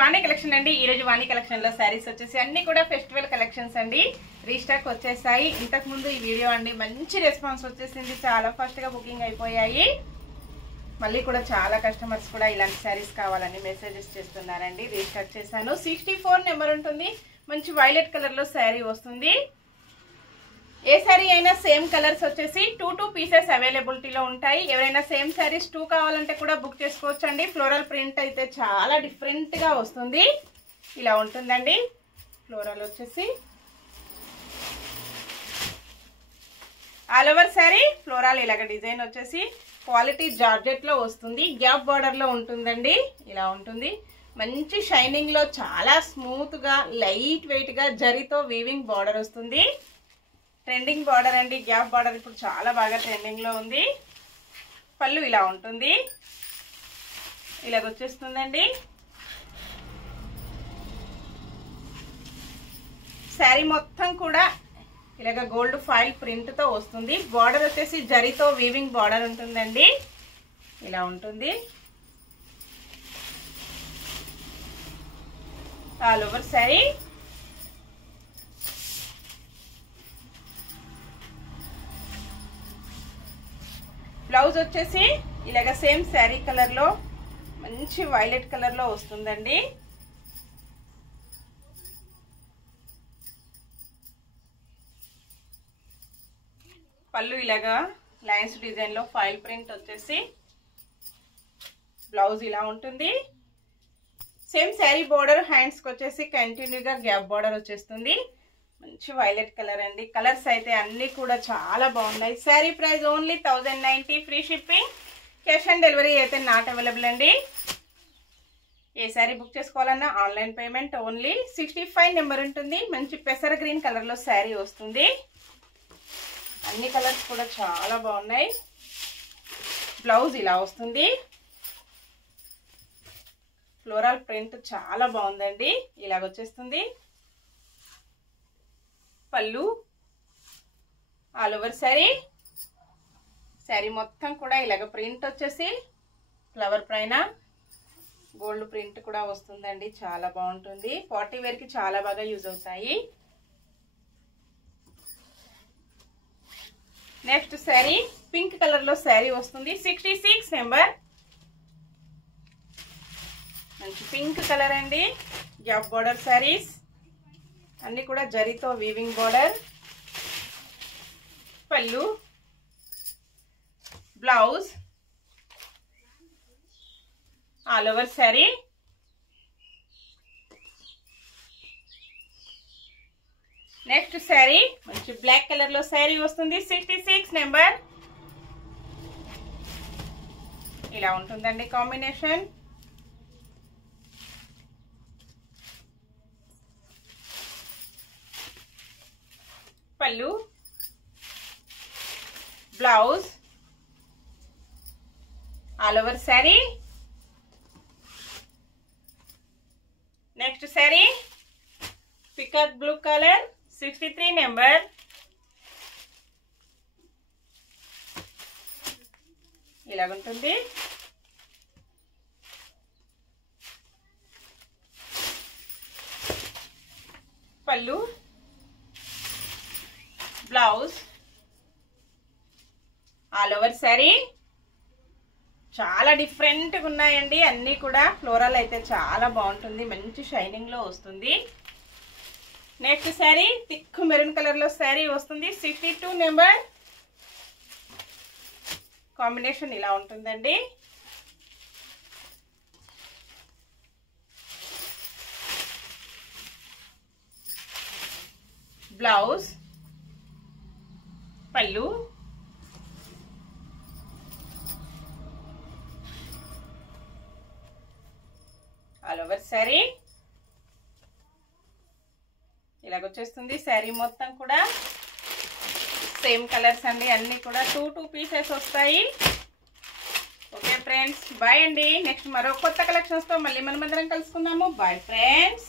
వాణి collection అండి. ఈ రోజు వాణి కలెక్షన్ లో సారీస్ వచ్చేసి అన్ని కూడా ఫెస్టివల్ కలెక్షన్స్ అండి. రీస్టాక్ వచ్చేసాయి. ఇంతకు ముందు ఈ వీడియో అండి మంచి రెస్పాన్స్ వచ్చేసింది, చాలా ఫాస్ట్ గా బుకింగ్ అయిపోయాయి. మళ్ళీ కూడా చాలా కస్టమర్స్ కూడా ఇలాంటి సారీస్ కావాలని మెసేజెస్ చేస్తున్నారండి. రీస్టాక్ చేశాను. 64 నెంబర్ ఉంటుంది. మంచి వైలెట్ కలర్ లో శారీ వస్తుంది. ఏ సారీ అయినా సేమ్ కలర్స్ వచ్చేసి 2 పీసెస్ అవైలబిలిటీలో ఉంటాయి. ఎవరైనా సేమ్ సారీస్ 2 కావాలంటే కూడా బుక్ చేసుకోవచ్చు అండి. ఫ్లోరల్ ప్రింట్ అయితే చాలా డిఫరెంట్ గా వస్తుంది. ఇలా ఉంటుందండి. ఫ్లోరల్ వచ్చేసి ఆల్ ఓవర్ సారీ ఫ్లోరల్ ఇలాగ డిజైన్ వచ్చేసి క్వాలిటీ జార్జెట్ లో వస్తుంది. గ్యాప్ బార్డర్ లో ఉంటుందండి. ఇలా ఉంటుంది. మంచి షైనింగ్ లో చాలా స్మూత్ గా లైట్ వెయిట్ గా జరీతో వీవింగ్ బార్డర్ వస్తుంది. ట్రెండింగ్ బార్డర్ అండి. గ్యాప్ బార్డర్ ఇప్పుడు చాలా బాగా ట్రెండింగ్ లో ఉంది. పళ్ళు ఇలా ఉంటుంది. ఇలాగ వచ్చేస్తుందండి. శారీ మొత్తం కూడా ఇలాగ గోల్డ్ ఫాయిల్ ప్రింట్ తో వస్తుంది. బార్డర్ వచ్చేసి జరీతో వీవింగ్ బార్డర్ ఉంటుందండి. ఇలా ఉంటుంది. ఆల్ ఓవర్ శారీ బ్లౌజ్ వచ్చేసి ఇలాగ సేమ్ శారీ కలర్ లో మంచి వైలెట్ కలర్ లో వస్తుందండి. పళ్ళు ఇలాగా లైన్స్ డిజైన్ లో ఫాయిల్ ప్రింట్ వచ్చేసి బ్లౌజ్ ఇలా ఉంటుంది. సేమ్ శారీ బోర్డర్ హ్యాండ్స్ కి వచ్చేసి కంటిన్యూగా గ్యాప్ బోర్డర్ వచ్చేస్తుంది. మంచి వైలెట్ కలర్ అండి. కలర్స్ అయితే అన్ని కూడా చాలా బాగున్నాయి. Sari price only 1090, free shipping. Cash on delivery అయితే నాట్ అవైలబుల్ అండి. ఏ శారీ బుక్ చేసుకోవాలన్నా ఆన్లైన్ పేమెంట్ ఓన్లీ. 65 నెంబర్ ఉంటుంది. మంచి పెసర గ్రీన్ కలర్ లో శారీ వస్తుంది. అన్ని కలర్స్ కూడా చాలా బాగున్నాయి. బ్లౌజ్ ఇలా వస్తుంది. ఫ్లోరల్ ప్రింట్ చాలా బాగుందండి. ఇలాగ వచ్చేస్తుంది. పళ్ళు ఆల్ ఓవర్ శారీ. శారీ మొత్తం కూడా ఇలాగ ప్రింట్ వచ్చేసి ఫ్లవర్ పైన గోల్డ్ ప్రింట్ కూడా వస్తుందండి. చాలా బాగుంటుంది. పార్టీ వేర్ కి చాలా బాగా యూజ్ అవుతాయి. నెక్స్ట్ శారీ పింక్ కలర్ లో శారీ వస్తుంది. 66 నెంబర్. మంచి పింక్ కలర్ అండి. గ్యాప్ బోర్డర్ శారీస్ అన్ని కూడా జరీతో వీవింగ్ బోర్డర్. పళ్ళు blouse all over sari. Next sari మంచి బ్లాక్ కలర్ లో శారీ వస్తుంది. 66 నెంబర్. ఇలా ఉంటుందండి కాంబినేషన్. పళ్ళు blouse all over sari. Next sari peacock blue colour. 63 number. ఇలాగుంటుంది. పళ్ళు బ్లౌజ్ ఆల్ ఓవర్ శారీ. చాలా డిఫరెంట్ గా ఉన్నాయండి అన్ని కూడా. ఫ్లోరల్ అయితే చాలా బాగుంటుంది. మంచి షైనింగ్ లో వస్తుంది. Next sari thick maroon colour లో శారీ వస్తుంది. 62 నెంబర్. కాంబినేషన్ ఇలా ఉంటుందండి. బ్లౌజ్ పళ్ళు ఆల్ ఓవర్ శారీ. ఇలాగొచ్చేస్తుంది. శారీ మొత్తం కూడా సేమ్ కలర్స్ అండి. అన్ని కూడా 2 పీసెస్ వస్తాయి. ఓకే ఫ్రెండ్స్, బాయ్ అండి. నెక్స్ట్ మరో కొత్త కలెక్షన్స్ తో మళ్ళీ మనం అందరం కలుసుకుందాము. Bye friends.